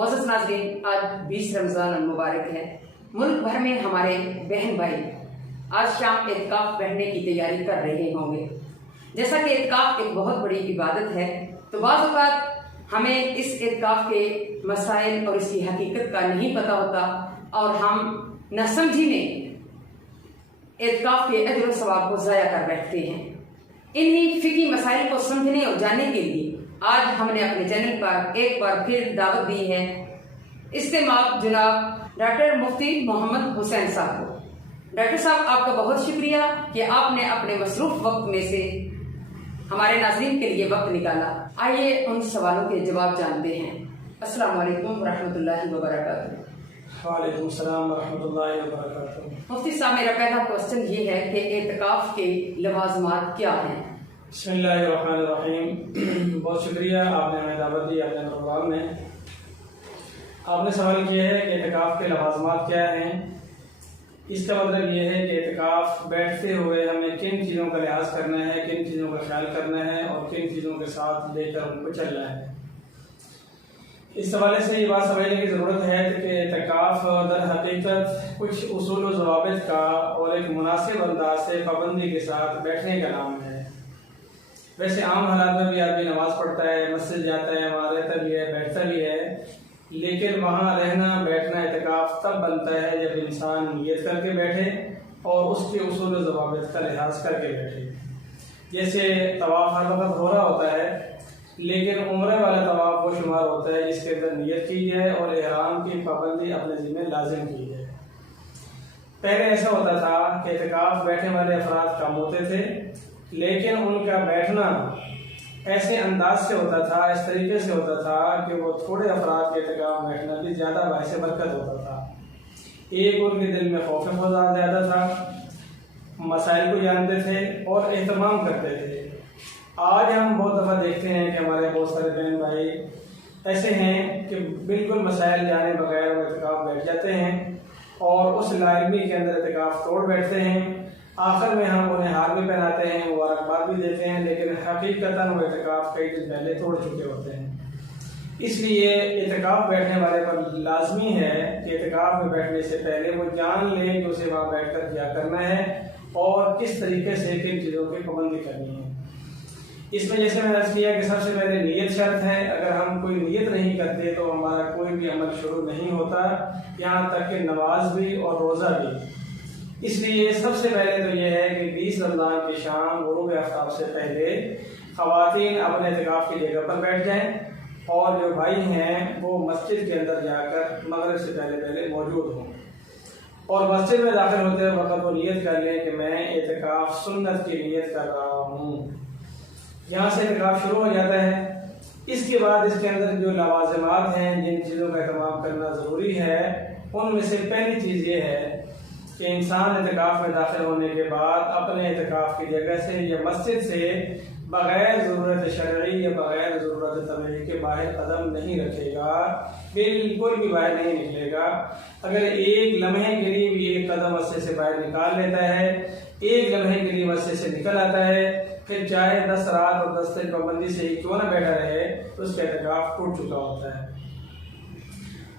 मोअज़्ज़ज़ नाज़रीन, आज 20 रमज़ान मुबारक है। मुल्क भर में हमारे बहन भाई आज शाम एतिकाफ बैठने की तैयारी कर रहे होंगे। जैसा कि एतिकाफ एक बहुत बड़ी इबादत है, तो बाज़ औक़ात हमें इस एतिकाफ के मसाइल और इसकी हकीकत का नहीं पता होता और हम न समझी में एतिकाफ के अजर और सवाब को ज़ाया कर बैठते हैं। इन्हीं फ़िक़ी मसाइल को समझने और जानने के लिए आज हमने अपने चैनल पर एक बार फिर दावत दी है इस्तेमाल जनाब डॉक्टर मुफ्ती मोहम्मद हुसैन साहब को। डॉक्टर साहब, आपका बहुत शुक्रिया कि आपने अपने मसरूफ़ वक्त में से हमारे नाज़रीन के लिए वक्त निकाला। आइए उन सवालों के जवाब जानते हैं। अस्सलाम वालेकुम रहमतुल्लाहि व बरकातुहू। वालेकुम सलाम रहमतुल्लाहि व बरकातुहू। मुफ्ती साहब, मेरा पहला क्वेश्चन ये है कि एतिकाफ के लवाज़मात क्या हैं? बिस्मिल्लाहिर्रहमानिर्रहीम। बहुत शुक्रिया, आपने हमें दावत दी अपने प्रोग्राम में। आपने सवाल किया है कि एतिकाफ के लवाज़मात क्या हैं। इसका मतलब ये है कि एतिकाफ बैठते हुए हमें किन चीज़ों का लिहाज करना है, किन चीज़ों का ख्याल करना है और किन चीज़ों के साथ लेकर उनको चलना है। इस हवाले से ये बात समझने की ज़रूरत है कि एतिकाफ दर हकीकत कुछ उसूल व ज़वाबित का और एक मुनासिब अंदाज से पाबंदी के साथ बैठने का नाम है। वैसे आम हालात में भी आदमी नमाज पढ़ता है, मस्जिद जाता है, वहाँ रहता भी है, बैठता भी है, लेकिन वहाँ रहना बैठना एतिकाफ तब बनता है जब इंसान नियत करके बैठे और उसके उसूल व ज़वाबित का लिहाज करके बैठे। जैसे तवाफ़ हर वक्त हो रहा होता है, लेकिन उम्रे वाला तवाफ़ वो शुमार होता है जिसके अंदर नियत की जाए और इहराम की पाबंदी अपने ज़िम्मे लाजिम की जाए। पहले ऐसा होता था कि एतिकाफ बैठने वाले अफराद कम होते थे, लेकिन उनका बैठना ऐसे अंदाज से होता था, इस तरीके से होता था कि वो थोड़े अफराद के एतिकाफ बैठना भी ज़्यादा बाइसे बरकत होता था। एक, उनके दिल में खौफ खुदा ज़्यादा था, मसाइल को जानते थे और एहतमाम करते थे। आज हम बहुत दफ़ा देखते हैं कि हमारे बहुत सारे बहन भाई ऐसे हैं कि बिल्कुल मसाइल जाने बगैर वो एतिकाफ बैठ जाते हैं और उस लाइब्रेरी के अंदर एतिकाफ तोड़ बैठते हैं। आखिर में हम उन्हें हार भी पहनाते हैं, मुबारकबाद भी देते हैं, लेकिन हकीकतन वो एतिकाफ कई दिन पहले तोड़ चुके होते हैं। इसलिए एतिकाफ बैठने वाले पर लाजमी है कि एतिकाफ में बैठने से पहले वो जान लें कि उसे वहाँ बैठकर क्या करना है और किस तरीके से किन चीज़ों की पाबंदी करनी है। इसमें जैसे मैंने अर्ज़ किया कि सबसे पहले नियत शर्त है। अगर हम कोई नियत नहीं करते तो हमारा कोई भी अमल शुरू नहीं होता, यहाँ तक कि नमाज भी और रोज़ा भी। इसलिए सबसे पहले तो यह है कि 20 रमज़ान की शाम गुरूब आफ्ताब से पहले ख़वातीन अपने एतिकाफ की जगह पर बैठ जाएं और जो भाई हैं वो मस्जिद के अंदर जाकर मगरिब से पहले मौजूद हों और मस्जिद में दाखिल होते वक्त वो नियत कर लें कि मैं एतिकाफ सुन्नत की नियत कर रहा हूँ। यहाँ से एतिकाफ शुरू हो जाता है। इसके बाद इसके अंदर जो लवाज़िमात हैं, जिन चीज़ों का एहतमाम करना ज़रूरी है, उनमें से पहली चीज़ ये है कि इंसान एतिकाफ में दाखिल होने के बाद अपने एतिकाफ की जगह से या मस्जिद से बग़ैर ज़रूरत शरई या बग़ैर ज़रूरत तबीही के बाहर कदम नहीं रखेगा, बिल्कुल भी बाहर नहीं निकलेगा। अगर एक लम्हे के लिए भी एक कदम मस्जिद से बाहर निकाल लेता है, एक लम्हे के लिए मस्जिद से निकल आता है, फिर चाहे 10 रात और 10 दिन पाबंदी से ही क्यों न बैठा रहे, तो उसका एतिकाफ टूट चुका होता है।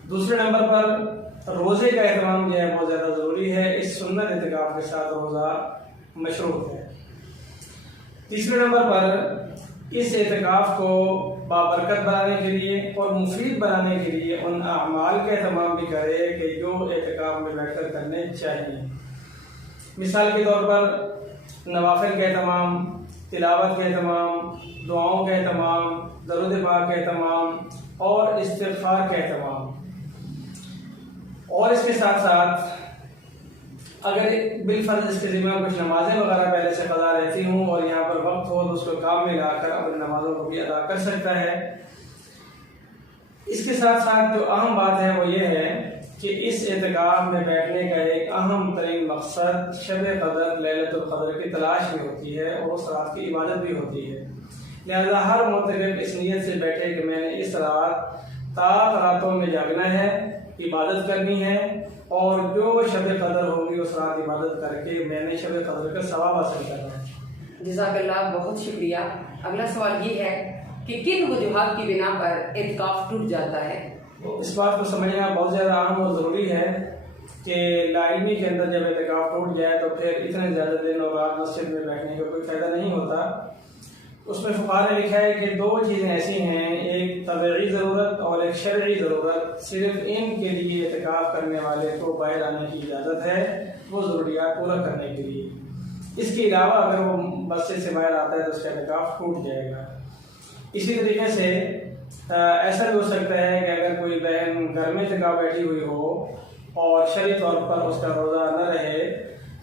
दूसरे नंबर पर रोज़े का एहतमाम जो है बहुत ज़्यादा ज़रूरी है। इस सुन्नत एतिकाफ के साथ रोज़ा मशरूत है। तीसरे नंबर पर इस एतिकाफ को बाबरकत बनाने के लिए और मुफीद बनाने के लिए उन अमाल का एहतमाम भी करे कि जो एतिकाफ में बैठकर करने चाहिए। मिसाल के तौर पर नवाफिल का एहतमाम, तिलावत का एहतमाम, दुआओं का एहतमाम, दरूद पाक का एहतमाम और इस्तिग़फ़ार का एहतमाम। और इसके साथ साथ अगर बिलफर्ज इसके ज़िम्मे कुछ नमाजें वगैरह पहले से क़ज़ा रहती हूँ और यहाँ पर वक्त हो तो उसको काम में लाकर अपनी नमाज़ों को भी अदा कर सकता है। इसके साथ साथ जो अहम बात है वो ये है कि इस एतिकाफ में बैठने का एक अहम तरीन मकसद शब क़द्र लैलतुल क़द्र की तलाश भी होती है और उस रात की इबादत भी होती है। लिहाजा हर मुतक़िब इस नीयत से बैठे कि मैंने इस रात ताक रातों में जागना है, इबादत करनी है और जो शब क़द्र होगी उस रात इबादत करके मैंने शब क़द्र का सवाब हासिल करना है। जज़ाकल्लाह, बहुत शुक्रिया। अगला सवाल ये है कि किन वजूहात की बिना पर एतिकाफ टूट जाता है? इस बात को समझना बहुत ज़्यादा अहम और ज़रूरी है कि लाइनी के अंदर जब एतकाफ़ टूट जाए तो फिर इतने ज़्यादा दिन और रात मस्जिद में बैठने का कोई फ़ायदा नहीं होता। उसमें फुक़हा ने लिखा है कि दो चीज़ें ऐसी हैं, एक तबई ज़रूरत और एक शरई ज़रूरत। सिर्फ इनके लिए एतकाफ़ करने वाले को बाहर आने की इजाज़त है, वो ज़रूरियात पूरा करने के लिए। इसके अलावा अगर वो मस्जिद से बाहर आता है तो उसका एतकाफ़ टूट जाएगा। इसी तरीके से ऐसा भी हो सकता है कि अगर कोई बहन घर में एतकाफ़ बैठी हुई हो और शरई तौर पर उसका रोज़ा न रहे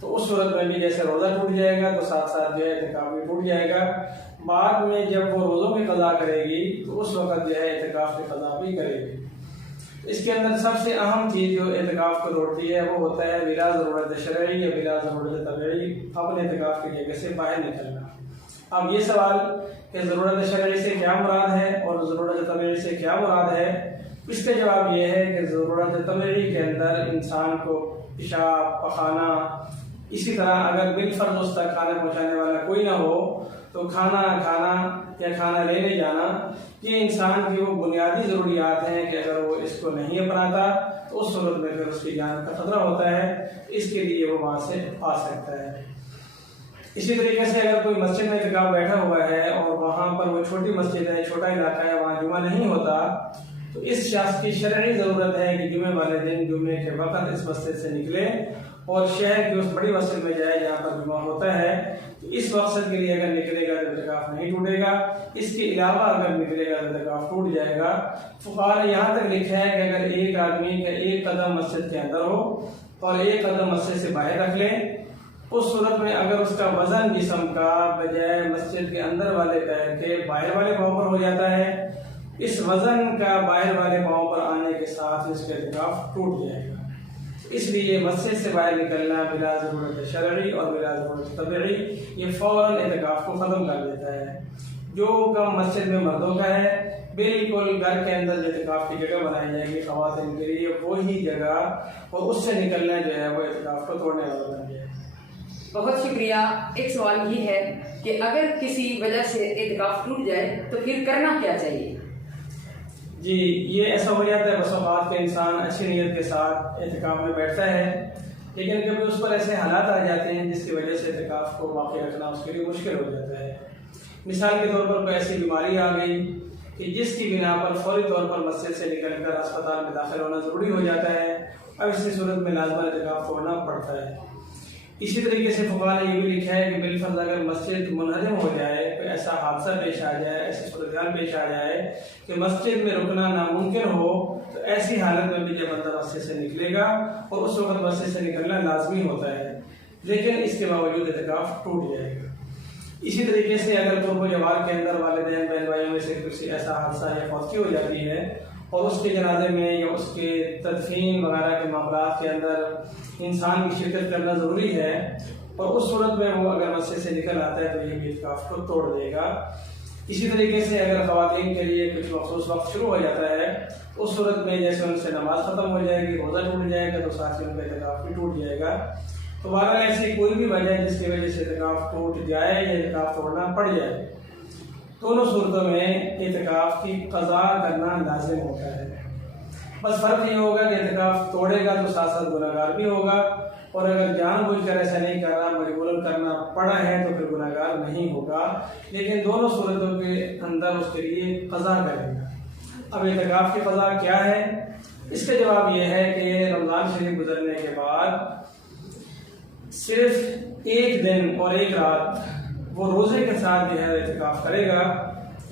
तो उस सूरत में भी जैसे रोज़ा टूट जाएगा तो साथ साथ जो है एतकाफ़ भी टूट जाएगा। बाद में जब वो रोज़ों की क़ज़ा करेगी तो उस वक़्त जो है एतकाफ़ की क़ज़ा भी करेगी। इसके अंदर सबसे अहम चीज़ जो एतकाफ़ को तोड़ती है वो होता है बिला ज़रूरत शरई या बिला ज़रूरत तबई, अपने एतकाफ़ की जगह से बाहर निकलना। अब ये सवाल कि ज़रूरत शरई से क्या मुराद है और ज़रूरत तबई से क्या मुराद है, इसका जवाब ये है कि ज़रूरत तबई के अंदर इंसान को पेशाब पखाना, इसी तरह अगर बिलफर्ज उस तक खाना पहुँचाने वाला कोई ना हो तो खाना खाना या खाना लेने जाना, ये इंसान की वो बुनियादी ज़रूरियात हैं कि अगर वो इसको नहीं अपनाता तो उस सूरत में फिर उसकी जान का खतरा होता है, इसके लिए वो वहाँ से आ सकता है। इसी तरीके से अगर कोई मस्जिद में एतकाफ़ बैठा हुआ है और वहाँ पर वो छोटी मस्जिद है, छोटा इलाका है, वहाँ जुमा नहीं होता तो इस शख्स की शरई ज़रूरत है कि जुमे वाले दिन जुमे के वक़्त इस मस्जिद से निकले और शहर की उस बड़ी मस्जिद में जाए जहाँ पर जुमा होता है। तो इस मकसद के लिए अगर निकलेगा तो एतकाफ़ नहीं टूटेगा, इसके अलावा अगर निकलेगा तो एतकाफ़ टूट जाएगा। फुक़हा ने यहाँ तक लिखा है कि अगर एक आदमी का एक कदम मस्जिद के अंदर हो और एक कदम मस्जिद से बाहर रख ले, उस सूरत में अगर उसका वज़न जिस्म का बजाय मस्जिद के अंदर वाले पैर के बाहर वाले पाँव पर हो जाता है, इस वज़न का बाहर वाले पाँव पर आने के साथ इसका एतकाफ़ टूट जाएगा। इसलिए मस्जिद से बाहर निकलना बिला ज़रूरत शरई और बिला ज़रूरत तबई ये फ़ौरन एतकाफ़ को ख़त्म कर देता है। जो काम मस्जिद में मर्दों का है, बिल्कुल घर के अंदर जो एतकाफ़ की जगह बनाई जाएगी ख़वातीन के लिए, वही जगह और उससे निकलना जो है वो एतकाफ़ को तोड़ने वाला बन जाए। बहुत शुक्रिया। एक सवाल ये है कि अगर किसी वजह से एतकाफ़ टूट जाए तो फिर करना क्या चाहिए? जी, ये ऐसा हो जाता है बस औक़ात के इंसान अच्छी नीयत के साथ एतकाफ़ में बैठता है, लेकिन कभी उस पर ऐसे हालात आ जाते हैं जिसकी वजह से एतकाफ़ को बाक़ी रखना उसके लिए मुश्किल हो जाता है। मिसाल के तौर पर कोई ऐसी बीमारी आ गई कि जिसकी बिना पर फौरी तौर पर मस्जिद से निकलकर अस्पताल में दाखिल होना ज़रूरी हो जाता है, अब इसी सूरत में लाज़िमन एतकाफ़ तोड़ना पड़ता है। इसी तरीके से फुक़हा ने ये भी लिखा है कि बिलफर्ज अगर मस्जिद मुनहदम हो जाए, कोई ऐसा हादसा पेश आ जाए, ऐसी सूरत पेश आ जाए कि मस्जिद में रुकना नामुमकिन हो, तो ऐसी हालत में भी जब बंदा मस्जिद से निकलेगा और उस वक्त मस्जिद से निकलना लाजमी होता है, लेकिन इसके बावजूद एतकाफ़ टूट जाएगा। इसी तरीके से अगर कुर्ब जवार के अंदर वालिदैन बहन भाइयों में से किसी ऐसा हादसा या फौती हो जाती है और उसके जनाजे में या उसके तदफीन वगैरह के मामलात के अंदर इंसान की शिरकत करना ज़रूरी है और उस सूरत में वो अगर मस्जिद से निकल आता है तो ये भी एतकाफ़ को तोड़ देगा। इसी तरीके से अगर ख़वातीन के लिए कुछ मखसूस वक्त शुरू हो जाता है, उस सूरत में जैसे उनसे नमाज ख़त्म हो जाएगी, रोज़ा टूट जाएगा तो साथ ही उनका एतकाफ़ भी टूट जाएगा। तो बहरहाल ऐसी कोई भी वजह जिसकी वजह से एतकाफ़ टूट जाए या एतकाफ़ तोड़ना पड़ जाए, दोनों सूरतों में एतकाफ़ की क़ज़ा करना लाजिम होता है। बस फ़र्क ये होगा कि एतकाफ़ तोड़ेगा तो साथ साथ गुनहगार भी होगा और अगर जानबूझकर ऐसा नहीं कर रहा, मजबूरन करना पड़ा है तो फिर गुनहगार नहीं होगा, लेकिन दोनों सूरतों के अंदर उसके लिए क़ज़ा करेगा। अब एतकाफ़ की क़ज़ा क्या है, इसका जवाब यह है कि रमज़ान शरीफ गुजरने के बाद सिर्फ एक दिन और एक रात वो रोज़े के साथ जो है एतकाफ़ करेगा,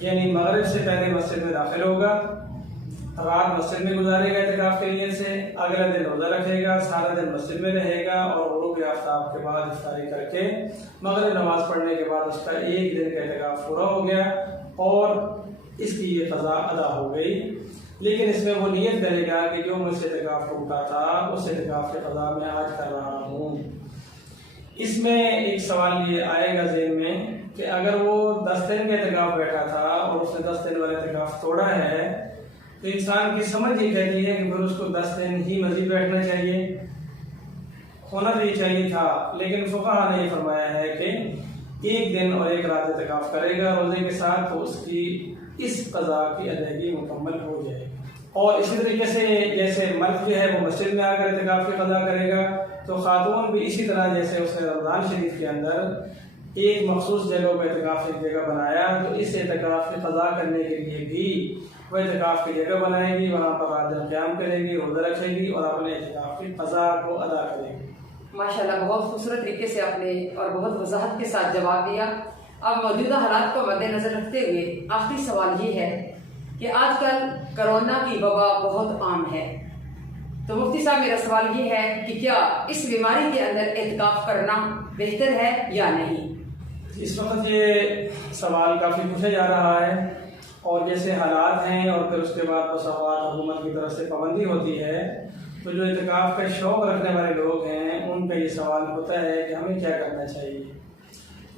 यानी मगरिब से पहले मस्जिद में दाखिल होगा, रात मस्जिद में गुजारेगा एतकाफ़ के लिए से, अगले दिन रोज़ा रखेगा, सारा दिन मस्जिद में रहेगा और ग़ुरूब आफ्ताब के बाद इफ्तारी करके मगरिब नमाज पढ़ने के बाद उसका एक दिन का एतकाफ़ पूरा हो गया और इसकी ये क़ज़ा अदा हो गई। लेकिन इसमें वो नियत करेगा कि जो मुझसे एतकाफ़ टूटा था उस एतकाफ़ की क़ज़ा मैं आज कर रहा हूँ। इसमें एक सवाल ये आएगा ज़हन में कि अगर वो 10 दिन का एतकाफ़ बैठा था और उसने 10 दिन वाला एतकाफ़ तोड़ा है तो इंसान की समझ ये कहती है कि फिर उसको 10 दिन ही मज़ीद बैठना चाहिए, होना तो ये चाहिए था, लेकिन फुक़हा ने ये फरमाया है कि एक दिन और एक रात एतकाफ़ करेगा रोज़े के साथ तो उसकी इस क़ज़ा की अदायगी मुकम्मल हो जाएगी। और इसी तरीके से जैसे मर्द जो है वो मस्जिद में आकर एतिकाफ की क़ज़ा करेगा, तो खातून भी इसी तरह जैसे उसने रमज़ान शरीफ के अंदर एक मखसूस जगह पर एतिकाफ की जगह बनाया, तो इस एतिकाफ की क़ज़ा करने के लिए भी वह एतिकाफ की जगह बनाएगी, वहाँ पर रात क़याम करेगी, रोज़ा रखेगी और अपने एतिकाफ की क़ज़ा को अदा करेगी। माशाल्लाह, बहुत खूबसूरत तरीके से आपने और बहुत वजाहत के साथ जवाब दिया। अब मौजूदा हालात को मद्देनजर रखते हुए आखिरी सवाल ये है कि आजकल कोरोना की वबा बहुत आम है, तो मुफ्ती साहब मेरा सवाल ये है कि क्या इस बीमारी के अंदर एतिकाफ करना बेहतर है या नहीं? इस वक्त ये सवाल काफ़ी पूछा जा रहा है, और जैसे हालात हैं और फिर उसके बाद मसावत हुकूमत की तरफ से पाबंदी होती है, तो जो एतिकाफ का शौक़ रखने वाले लोग हैं उन पर ये सवाल होता है कि हमें क्या करना चाहिए।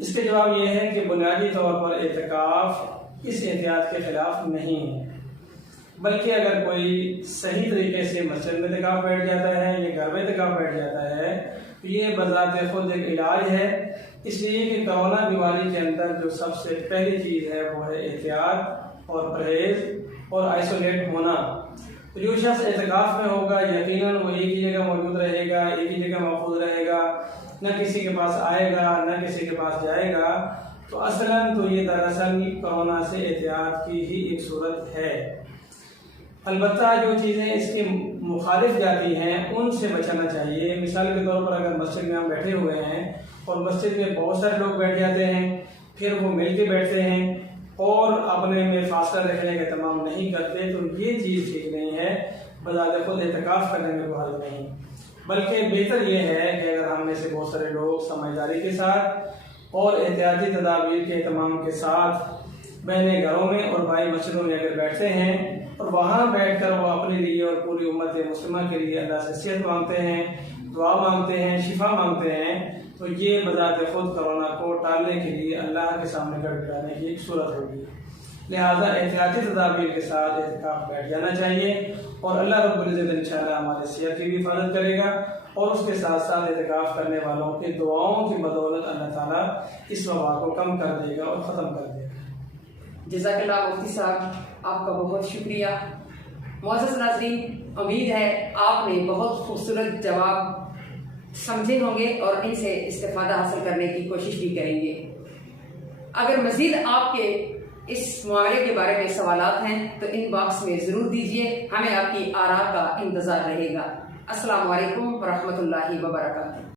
इसके जवाब ये है कि बुनियादी तौर पर एतिकाफ इस एहतियात के ख़िलाफ़ नहीं है, बल्कि अगर कोई सही तरीके से मस्जिद में एतिकाफ बैठ जाता है या घर में एतिकाफ बैठ जाता है, तो ये बज़ात खुद एक इलाज है। इसलिए कि कोरोना बीमारी के अंदर जो सबसे पहली चीज़ है वो है एहतियात और परहेज़ और आइसोलेट होना। तो जो शख्स एतिकाफ में होगा यकीनन वो एक ही जगह मौजूद रहेगा, एक ही जगह महफूज रहेगा, न किसी के पास आएगा न किसी के पास जाएगा। तो असलन तो ये दरअसल कोरोना से एहतियात की ही एक सूरत है। अलबत्ता जो चीज़ें इसके मुखालिफ जाती हैं उनसे बचाना चाहिए। मिसाल के तौर पर अगर मस्जिद में हम बैठे हुए हैं और मस्जिद में बहुत सारे लोग बैठ जाते हैं, फिर वो मिल के बैठते हैं और अपने में फासला रखने का तमाम नहीं करते, तो ये चीज़ ठीक नहीं है। बजाते खुद एतिकाफ करने में कोई हर्ज नहीं, बल्कि बेहतर ये है कि अगर हम में से बहुत सारे लोग समझदारी के साथ और एहतियाती तदाबीर के तमाम के साथ बहने घरों में और भाई मस्जिदों में अगर बैठते हैं और वहाँ बैठकर वो अपने लिए और पूरी उम्मत मुस्लिमा के लिए अल्लाह से सेहत मांगते हैं, दुआ मांगते हैं, शिफा मांगते हैं, तो ये बजाते खुद कोरोना को टालने के लिए अल्लाह के सामने गड़गड़ाने की एक सूरत होगी। लिहाजा एहतियाती तदाबीर के साथ एतिकाफ बैठ जाना चाहिए और अल्लाह रब्बुल इज़्ज़त इंशाअल्लाह हमारे सेहत की भी हिफाजत करेगा और उसके साथ साथ एतिकाफ करने वालों की दुआओं की बदौलत अल्लाह ताला इस वबा को कम कर देगा और ख़त्म कर देगा। जज़ाकल्लाह मुफ्ती साहब, आपका बहुत शुक्रिया। मुअज़्ज़ज़ नाज़रीन, उम्मीद है आपने बहुत खूबसूरत जवाब समझे होंगे और इनसे इस्तेफादा हासिल करने की कोशिश भी करेंगे। अगर मज़ीद आपके इस मामले के बारे में सवालात हैं तो इनबॉक्स में ज़रूर दीजिए, हमें आपकी आरा का इंतज़ार रहेगा। अस्सलामु अलैकुम व रहमतुल्लाहि व बरकातुहू।